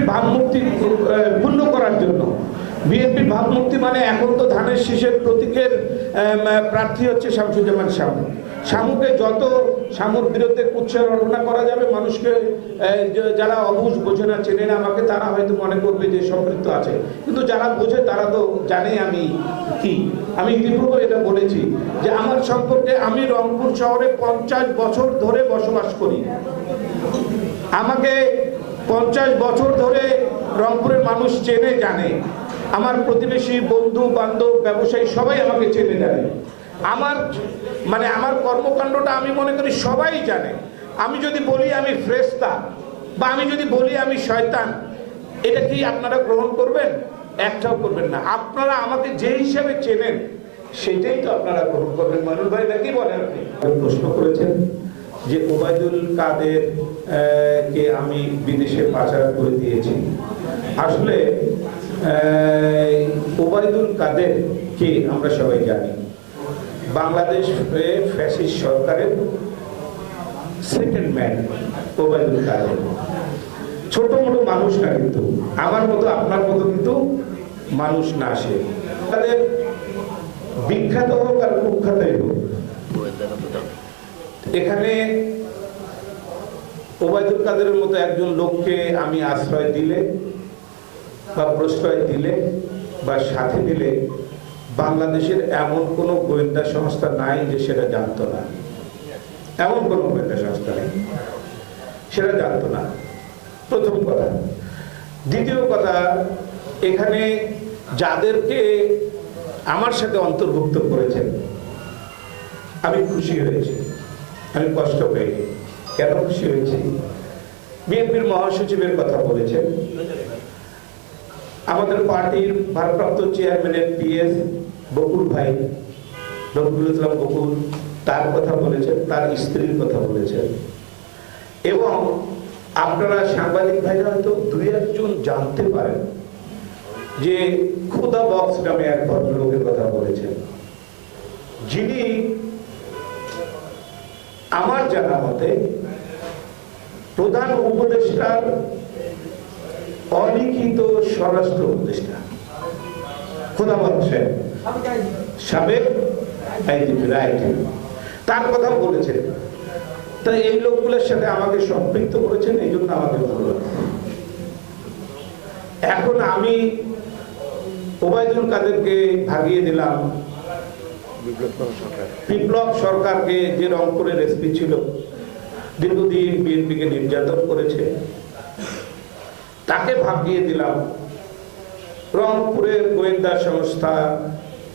বিএনপির ভাবমূর্তি পূর্ণ করার জন্য। বিএনপির ভাবমূর্তি মানে এখন তো ধানের শীষের প্রতীকের প্রার্থী হচ্ছে শামসুজ্জামান শামু। শামুকে যত শামুর বিরুদ্ধে কুচ্ছারণা করা যাবে, মানুষকে যারা অবুঝ বোঝে না, চেনে না আমাকে, তারা হয়তো মনে করবে যে সম্পৃক্ত আছে। কিন্তু যারা বোঝে, তারা তো জানে আমি কি। আমি ইতিপূর্বে এটা বলেছি যে আমার সম্পর্কে আমি রংপুর শহরে পঞ্চাশ বছর ধরে বসবাস করি। আমাকে পঞ্চাশ বছর ধরে রংপুরের মানুষ চেনে, জানে। আমার প্রতিবেশী, বন্ধু, বান্ধব, ব্যবসায়ী সবাই আমাকে চেনে, জানে। আমার মানে আমার কর্মকাণ্ডটা আমি মনে করি সবাই জানে। আমি যদি বলি আমি ফ্রেস্তা বা আমি যদি বলি আমি শয়তান, এটা কি আপনারা গ্রহণ করবেন? একটাও করবেন না। আপনারা আমাকে যে হিসাবে চেনেন, সেটাই তো আপনারা গ্রহণ করবেন। মানুষ ভাই নাকি বলেন আপনি? প্রশ্ন করেছেন যে ওবায়দুল কাদের কে আমি বিদেশে পাচার করে দিয়েছি। আসলে ওবায়দুল কাদের কে আমরা সবাই জানি। বাংলাদেশ ফ্যাসিস্ট সরকারের সেকেন্ড ম্যান ওবায়দুল কাদের। ছোট মোটো মানুষ না কিন্তু, আমার মতো, আপনার মতো কিন্তু মানুষ না আসে তাদের বিখ্যাত হোক আর কুখ্যাতই হোক এখানে ওবায়দুল কাদেরের মতো একজন লোককে আমি আশ্রয় দিলে বা প্রশ্রয় দিলে বা সাথে দিলে বাংলাদেশের এমন কোনো গোয়েন্দা সংস্থা নাই যে সেটা জানতো না। এমন কোনো গোয়েন্দা সংস্থা নেই। সেটা জানতো না। প্রথম কথা। দ্বিতীয় কথা, এখানে যাদেরকে আমার সাথে অন্তর্ভুক্ত করেছেন, আমি খুশি হয়েছি। আমি কষ্ট পেয়ে কেন খুশি হয়েছি? বিএনপির মহাসচিবের কথা বলেছেন। আমাদের পার্টির ভারপ্রাপ্ত চেয়ারম্যানের পিএস বকুল ভাই রফিকুল ইসলাম বকুল, তার কথা বলেছেন, তার স্ত্রীর কথা বলেছেন। এবং আপনারা সাংবাদিক ভাইরা হয়তো দুই একজন জানতে পারেন যে খুদা বক্স নামে এক ভদ্রলোকের কথা বলেছেন। যিনি আমার জানা মতে, প্রধান উপদেষ্টার অলিখিত স্বরাষ্ট্র উপদেষ্টা খোদাবত সাহেব সাবেক তার কথা বলেছেন। তাই এই লোকগুলোর সাথে আমাকে সম্পৃক্ত করেছেন, এই জন্য আমাকে ভালো এখন আমি ওবায়দুল কাদেরকে ভাগিয়ে দিলাম। বিপ্লব সরকারকে যে রংপুরের এসপি ছিল, দীর্ঘদিন বিএনপিকে নির্যাতন করেছে, তাকে ভাগিয়ে দিলাম রংপুরের গোয়েন্দা সংস্থা,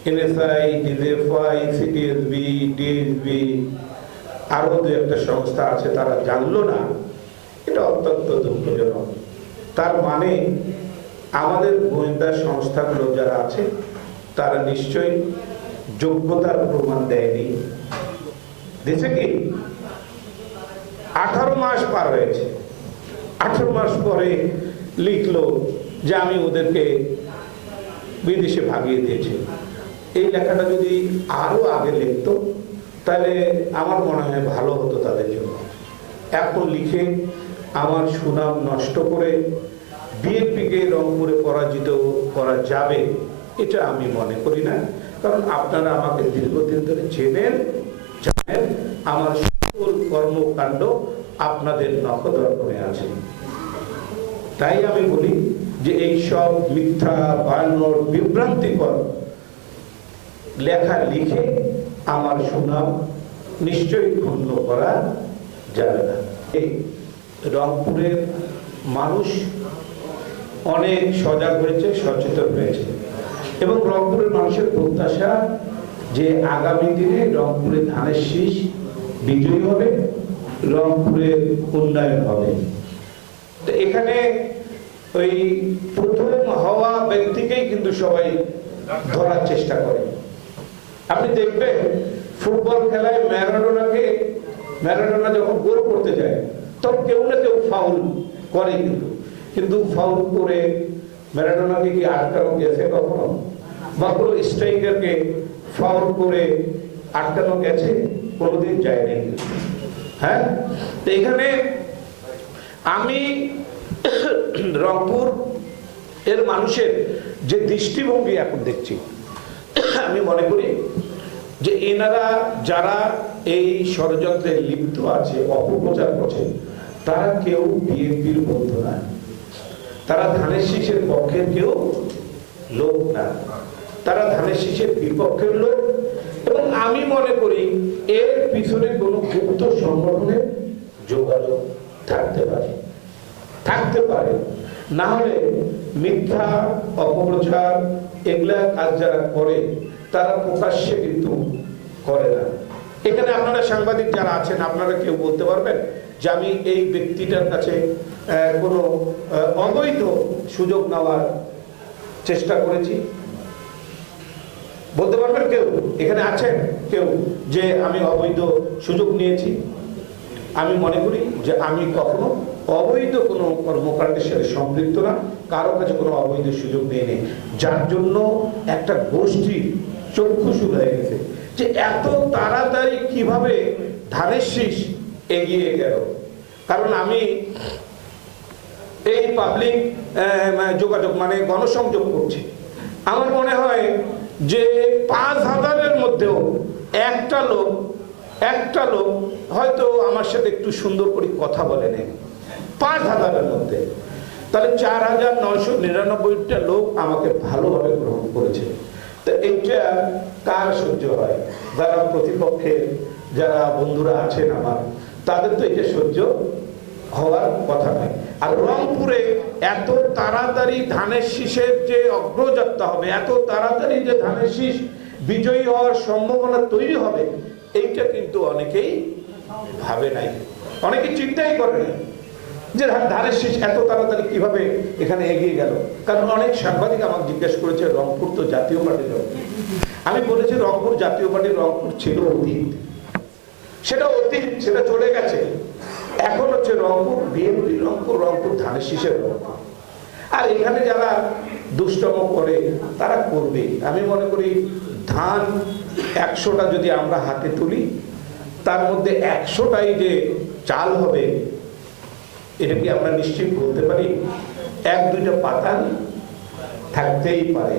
এনএসআই, ডিজিএফআই, সিটিএসবি, ডিএসবি আরও দু একটা সংস্থা আছে, তারা জানলো না। এটা অত্যন্ত দুঃখজনক। তার মানে আমাদের গোয়েন্দা সংস্থাগুলো যারা আছে, তারা নিশ্চয়ই যোগ্যতার প্রমাণ দেয়নি। দেশে কি? আঠারো মাস পার হয়েছে। আঠারো মাস পরে লিখলো যে আমি ওদেরকে বিদেশে ভাগিয়ে দিয়েছি। এই লেখাটা যদি আরও আগে লিখতো, তাহলে আমার মনে হয় ভালো হতো তাদের জন্য। এখন লিখে আমার সুনাম নষ্ট করে বিএনপিকে রংপুরে পরাজিত করা যাবে, এটা আমি মনে করি না। কারণ আপনারা আমাকে দীর্ঘদিন ধরে চেনেন, জানেন, আমার সকল কর্মকাণ্ড আপনাদের নখদর্পণে আছে। তাই আমি বলি যে এই সব মিথ্যা বানোর বিভ্রান্তিকর লেখা লিখে আমার সুনাম নিশ্চয়ই ক্ষুণ্ণ করা যাবে না। এই রংপুরের মানুষ অনেক সজাগ হয়েছে, সচেতন হয়েছে। এবং রংপুরের মানুষের প্রত্যাশা যে আগামী দিনে রংপুরে ধানের শীষ বিজয়ী হবে রংপুরের উন্নয়ন হবে। তো এখানে ওই প্রথম হওয়া ব্যক্তিকেই কিন্তু সবাই ধরার চেষ্টা করে। আপনি দেখবেন ফুটবল খেলায় ম্যারাডোনাকে, ম্যারাডোনা যখন গোল করতে যায়, তখন কেউ না কেউ ফাউল করে কিন্তু। কিন্তু ফাউল করে ম্যারাডোনাকে কি আটকানো গেছে কখনো? স্ট্রাইকারকে ফাউল করে আটকানো গেছে? কোনোদিন যায় নাই। হ্যাঁ? তো এখানে আমি রংপুর এর মানুষের যে দৃষ্টিভঙ্গি এখন দেখছি, আমি মনে করি যে এনারা যারা এই ষড়যন্ত্রে লিপ্ত আছে, অপপ্রচার করছে, তারা কেউ বিএনপির বন্ধু না তারা ধানের শীষের পক্ষের কেউ লোক না। তারা ধানের শীষের বিপক্ষের লোক। এবং আমি মনে করি এর পিছনে কোনো গুপ্ত সংগঠনের যোগাযোগ থাকতে পারে। থাকতে পারে। না হলে মিথ্যা, অপপ্রচার, এগুলা কাজ যারা করে, তারা প্রকাশ্যে কিন্তু করে না। এখানে আপনারা সাংবাদিক যারা আছেন, আপনারা কেউ বলতে পারবেন যে আমি এই ব্যক্তিটার কাছে কোনো অবৈধ সুযোগ নেওয়ার চেষ্টা করেছি। বলতে পারবেন কেউ? এখানে আছেন কেউ যে আমি অবৈধ সুযোগ নিয়েছি? আমি মনে করি যে আমি কখনো অবৈধ কোনো কর্মকাণ্ডের সাথে সম্পৃক্ত না, কারও কাছে কোনো অবৈধ সুযোগ নেই যার জন্য একটা গোষ্ঠী চক্ষুশূল হয়ে গেছে। যে এত তাড়াতাড়ি কীভাবে ধানের শীষ এগিয়ে গেল? কারণ আমি এই পাবলিক যোগাযোগ মানে গণসংযোগ করছি। আমার মনে হয় যে পাঁচ হাজারের মধ্যেও একটা লোক একটা লোক হয়তো আমার সাথে একটু সুন্দর করে কথা বলে নেই পাঁচ হাজারের মধ্যে। তাহলে চার হাজার নয়শো নিরানব্বইটা লোক আমাকে ভালোভাবে গ্রহণ করেছে। তো এইটা কার সহ্য হয়? যারা প্রতিপক্ষের যারা বন্ধুরা আছেন আমার, তাদের তো এটা সহ্য হওয়ার কথা নয়। আর রংপুরে এত তাড়াতাড়ি ধানের শীষের যে অগ্রযাত্রা হবে, এত তাড়াতাড়ি যে ধানের শীষ বিজয়ী হওয়ার সম্ভাবনা তৈরি হবে, এইটা কিন্তু অনেকেই ভাবে নাই। অনেকে চিন্তাই করে নাই। যে ধানের শীষ এত তাড়াতাড়ি কীভাবে এখানে এগিয়ে গেল? কারণ অনেক সাংবাদিক আমাকে জিজ্ঞেস করেছে, রংপুর তো জাতীয় পার্টির। আমি বলেছি, রংপুর জাতীয় পার্টির রংপুর ছিল অতীত। সেটা অতীত, সেটা চলে গেছে। এখন হচ্ছে রংপুর বিএনপি, রংপুর রংপুর ধানের শীষের রংপুর আর এখানে যারা দুষ্টম করে, তারা করবে। আমি মনে করি ধান একশোটা যদি আমরা হাতে তুলি, তার মধ্যে একশোটাই যে চাল হবে এটা কি আমরা নিশ্চিত বলতে পারি? এক দুইটা পাতাল থাকতেই পারে।